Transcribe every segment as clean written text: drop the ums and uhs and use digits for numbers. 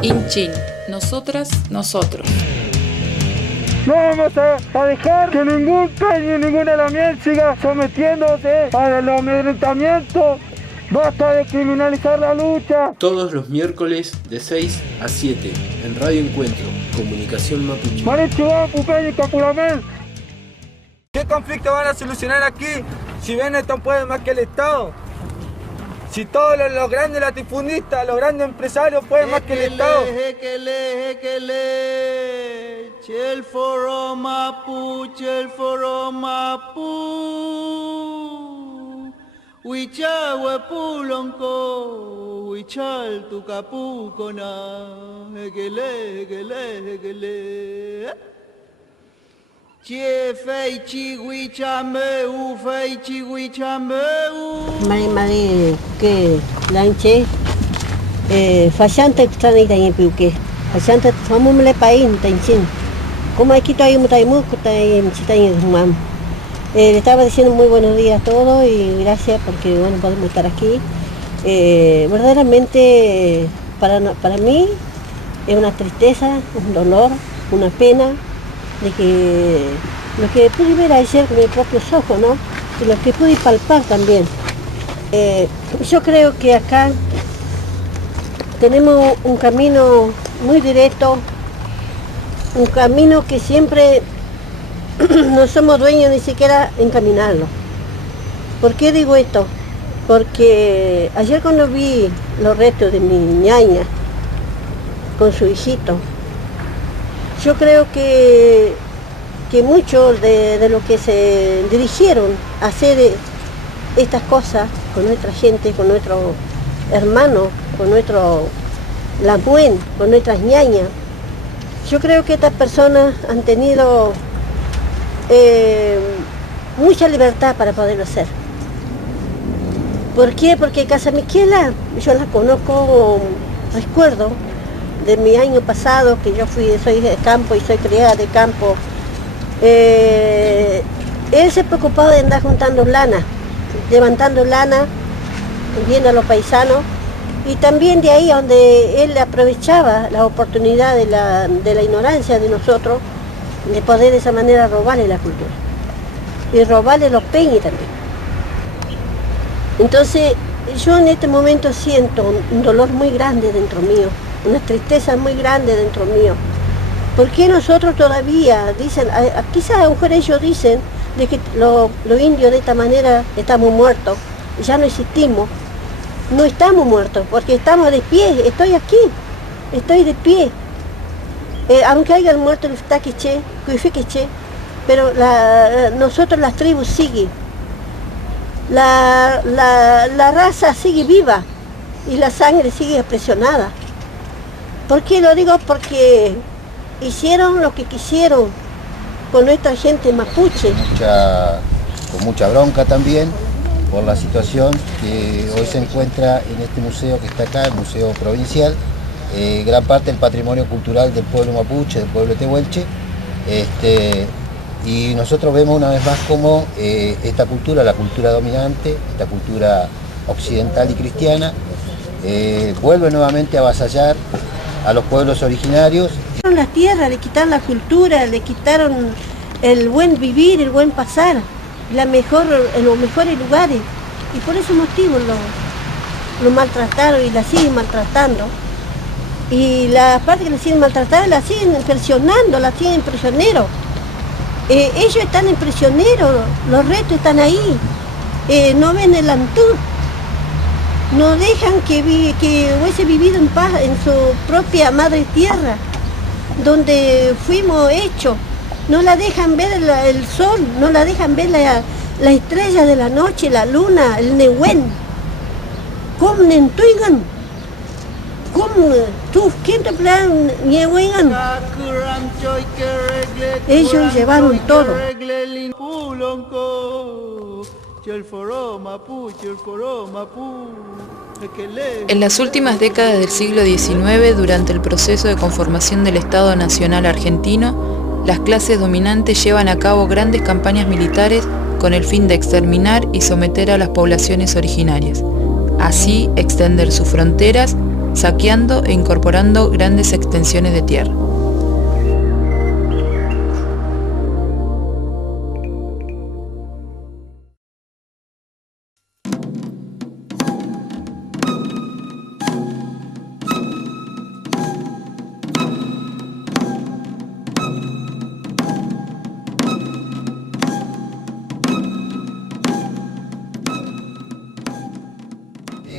Inchin, nosotras, nosotros. No vamos a dejar que ningún peña ni ninguna lamiel siga sometiéndose al amedrentamiento. Basta de criminalizar la lucha. Todos los miércoles de 6 a 7 en Radio Encuentro, Comunicación Mapuche. ¿Qué conflicto van a solucionar aquí si Benetton puede más que el Estado? Si todos los grandes latifundistas, los grandes empresarios pueden más que el Estado. El foro Mapuche, el foro Mapu. Huichahue pulonco, huichal tu capucona, egele. Che feichi huichameu, feichi huichameu. Mari que lanche fallante extraña y piuque. Fallante somos le país tenchin. Como aquí todavía mutaimu, todavía chitaña humam. Le estaba diciendo muy buenos días a todos y gracias porque bueno podemos estar aquí. Verdaderamente para mí es una tristeza, un dolor, una pena de que lo que pude ver ayer con mis propios ojos, ¿no? Y lo que pude palpar también. Yo creo que acá tenemos un camino muy directo, un camino que siempre no somos dueños ni siquiera encaminarlo. ¿Por qué digo esto? Porque ayer cuando vi los restos de mi ñaña con su hijito, yo creo que muchos de los que se dirigieron a hacer estas cosas con nuestra gente, con nuestros hermanos, con nuestro lamuen, con nuestras ñañas, yo creo que estas personas han tenido mucha libertad para poderlo hacer. ¿Por qué? Porque Casa Miquela, yo la conozco, recuerdo de mi año pasado, que yo soy de campo y soy criada de campo. Él se preocupaba de andar juntando lana, levantando lana, viendo a los paisanos, y también de ahí donde él aprovechaba la oportunidad de la ignorancia de nosotros, de poder de esa manera robarle la cultura y robarle los peñas también. Entonces yo en este momento siento un dolor muy grande dentro mío, una tristeza muy grande dentro mío. ¿Por qué nosotros todavía dicen, quizás a lo mejor ellos dicen de que los indios de esta manera estamos muertos, ya no existimos? No estamos muertos porque estamos de pie, estoy aquí, estoy de pie. Aunque hayan muerto el Taquiche, Cuifiquiche, pero nosotros las tribus siguen. La raza sigue viva y la sangre sigue presionada. ¿Por qué lo digo? Porque hicieron lo que quisieron con nuestra gente mapuche. Con mucha bronca también por la situación que hoy se encuentra en este museo que está acá, el Museo Provincial. Gran parte del patrimonio cultural del pueblo mapuche, del pueblo tehuelche, y nosotros vemos una vez más cómo esta cultura, la cultura dominante, esta cultura occidental y cristiana, vuelve nuevamente a avasallar a los pueblos originarios. Las tierras, le quitaron la cultura, le quitaron el buen vivir, el buen pasar, los mejores lugares, y por ese motivo lo maltrataron y la siguen maltratando. Y la parte que la siguen maltratando, la siguen presionando, la siguen prisioneros. Ellos están en prisioneros, los restos están ahí, no ven el antú, no dejan que hubiese vivido en paz en su propia madre tierra, donde fuimos hechos. No la dejan ver el sol, no la dejan ver la estrella de la noche, la luna, el Nehuen. ¿Cómo nentuigan? ¿Cómo? ¿Tú quién te plan Nehuen? Ellos llevaron todo. En las últimas décadas del siglo XIX, durante el proceso de conformación del Estado Nacional Argentino, las clases dominantes llevan a cabo grandes campañas militares con el fin de exterminar y someter a las poblaciones originarias. Así, extender sus fronteras saqueando e incorporando grandes extensiones de tierra.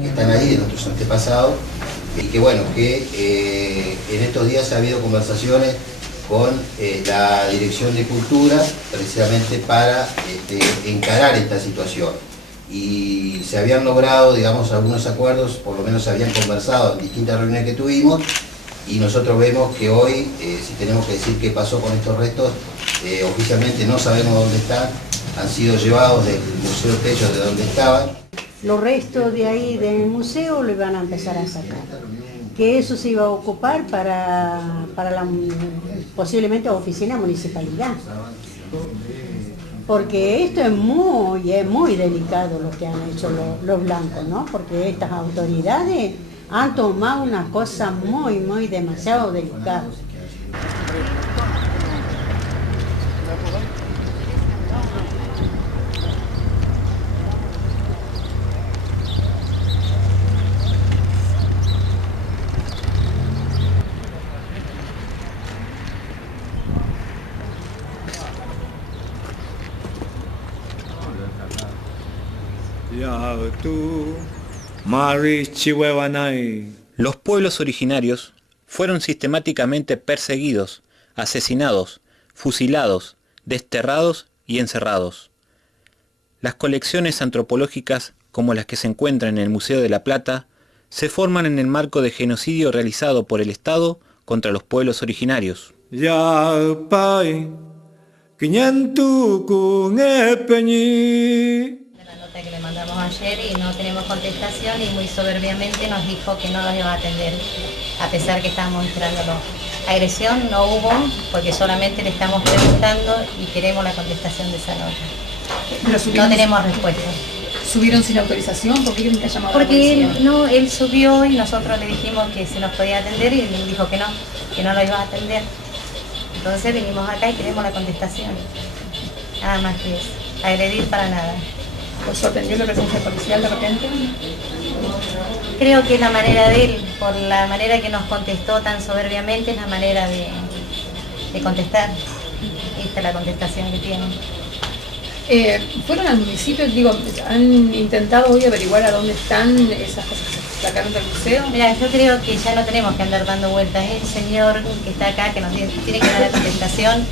Que están ahí, de nuestros antepasados, y que bueno, que en estos días ha habido conversaciones con la Dirección de Cultura, precisamente para encarar esta situación. Y se habían logrado, digamos, algunos acuerdos, por lo menos se habían conversado en distintas reuniones que tuvimos, y nosotros vemos que hoy, si tenemos que decir qué pasó con estos restos, oficialmente no sabemos dónde están, han sido llevados del Museo Tello de donde estaban. Los restos de ahí del museo lo iban a empezar a sacar. Que eso se iba a ocupar para la, posiblemente oficina municipalidad. Porque esto es muy delicado lo que han hecho los blancos, ¿no? Porque estas autoridades han tomado una cosa muy demasiado delicada. Los pueblos originarios fueron sistemáticamente perseguidos, asesinados, fusilados, desterrados y encerrados. Las colecciones antropológicas, como las que se encuentran en el Museo de La Plata, se forman en el marco de genocidio realizado por el Estado contra los pueblos originarios. Que le mandamos ayer y no tenemos contestación, y muy soberbiamente nos dijo que no nos iba a atender, a pesar que estábamos esperándolo. Agresión no hubo, porque solamente le estamos preguntando y queremos la contestación de esa nota. No tenemos respuesta. ¿Subieron sin autorización? ¿Por qué creen que ha llamado a la Porque policía? él subió y nosotros le dijimos que se nos podía atender y él dijo que no lo iba a atender. Entonces vinimos acá y queremos la contestación. Nada más que eso. Agredir para nada. ¿Pues sorprendió la presencia policial de repente? Creo que es la manera de él, por la manera que nos contestó tan soberbiamente, es la manera de contestar. Esta es la contestación que tiene. ¿Fueron al municipio? Digo, ¿han intentado hoy averiguar a dónde están esas cosas que se sacaron del museo? Mira, yo creo que ya no tenemos que andar dando vueltas. Es el señor que está acá que nos tiene que dar la contestación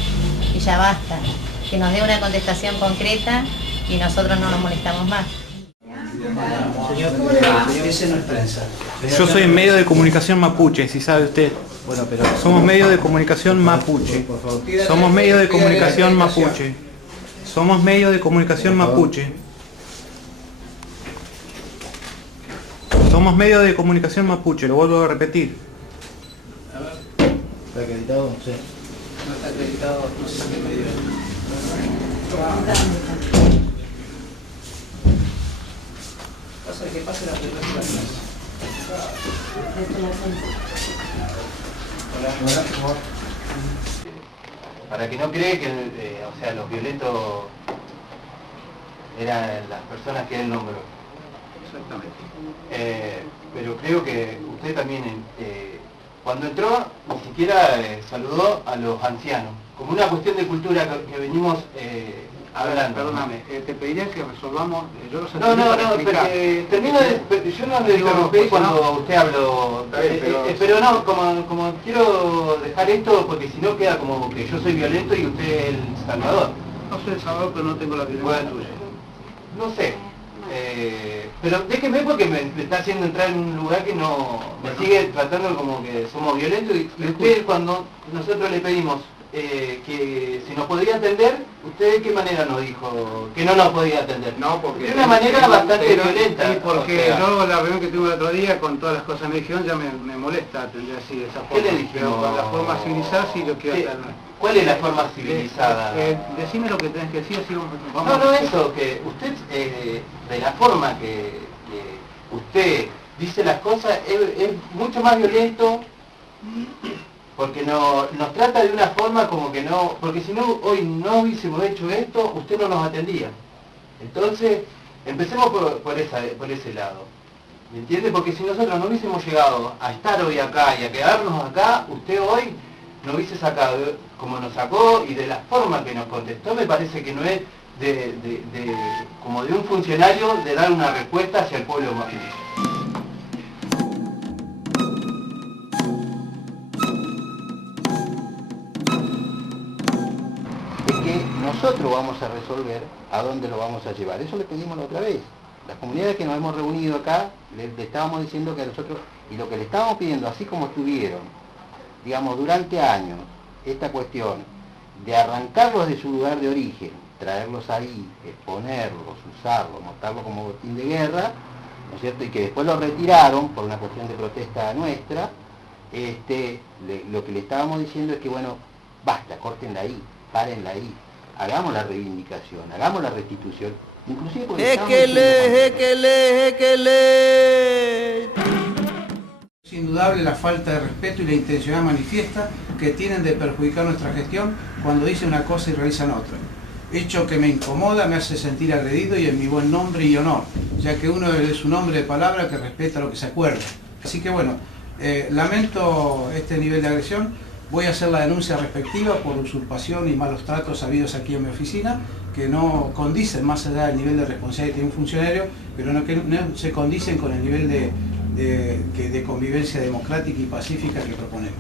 y ya basta. Que nos dé una contestación concreta y nosotros no nos molestamos más. Señor, ese no es prensa. Yo soy medio de comunicación mapuche, si sabe usted. Bueno, pero somos medio de comunicación mapuche. Somos medio de comunicación mapuche. Somos medio de comunicación mapuche. Somos medio de comunicación mapuche, lo vuelvo a repetir. ¿Está acreditado? No sé. No está acreditado, no sé qué medio es. Que pase la presentación. Hola. Para que no cree que o sea, los violentos eran las personas que él nombró. Exactamente. Pero creo que usted también, cuando entró, ni siquiera saludó a los ancianos. Como una cuestión de cultura que venimos hablando. Perdóname, te pediría que resolvamos. Yo los No, termino de. Yo no le interrumpí cuando usted habló. Pero no, como quiero dejar esto, porque si no queda como que yo soy violento y usted es el salvador. No soy el salvador, pero no tengo la violencia tuya. No sé. Pero déjeme porque me está haciendo entrar en un lugar que no... Me sigue tratando como que somos violentos y usted cuando nosotros le pedimos que si nos podría atender, ¿usted de qué manera nos dijo que no nos podía atender? No, porque... De una manera bastante violenta. Y porque yo la reunión que tuve el otro día con todas las cosas que me dijeron ya me molesta atender así de esa forma. ¿Qué le dijimos? Pero con la forma civilizada sí lo quiero atender. ¿Cuál es la forma civilizada? Decime lo que tenés que decir, así vamos. No, eso, que usted, de la forma que usted dice las cosas, es mucho más violento, porque nos trata de una forma como que no, porque si no hoy no hubiésemos hecho esto, usted no nos atendía. Entonces, empecemos por ese lado, ¿me entiende? Porque si nosotros no hubiésemos llegado a estar hoy acá y a quedarnos acá, usted hoy nos hubiese sacado como nos sacó, y de la forma que nos contestó me parece que no es como de un funcionario de dar una respuesta hacia el pueblo mapuche. Nosotros vamos a resolver a dónde lo vamos a llevar. Eso le pedimos la otra vez. Las comunidades que nos hemos reunido acá, le estábamos diciendo que a nosotros, y lo que le estábamos pidiendo, así como estuvieron, digamos, durante años, esta cuestión de arrancarlos de su lugar de origen, traerlos ahí, exponerlos, usarlos, montarlos como botín de guerra, ¿no es cierto? Y que después los retiraron por una cuestión de protesta nuestra, lo que le estábamos diciendo es que, bueno, basta, córtenla ahí, párenla ahí. Hagamos la reivindicación, hagamos la restitución, inclusive porque Es indudable la falta de respeto y la intencionalidad manifiesta que tienen de perjudicar nuestra gestión cuando dicen una cosa y realizan otra. Hecho que me incomoda, me hace sentir agredido y en mi buen nombre y honor, ya que uno es un hombre de palabra que respeta lo que se acuerda. Así que bueno, lamento este nivel de agresión. Voy a hacer la denuncia respectiva por usurpación y malos tratos habidos aquí en mi oficina, que no condicen más allá del nivel de responsabilidad que tiene un funcionario, pero que no se condicen con el nivel de convivencia democrática y pacífica que proponemos.